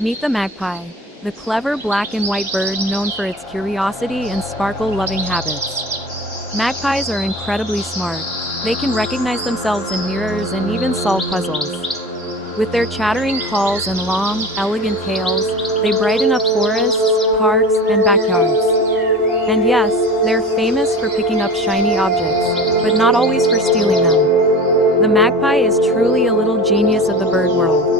Meet the magpie, the clever black and white bird known for its curiosity and sparkle-loving habits. Magpies are incredibly smart. They can recognize themselves in mirrors and even solve puzzles. With their chattering calls and long, elegant tails, they brighten up forests, parks, and backyards. And yes, they're famous for picking up shiny objects, but not always for stealing them. The magpie is truly a little genius of the bird world.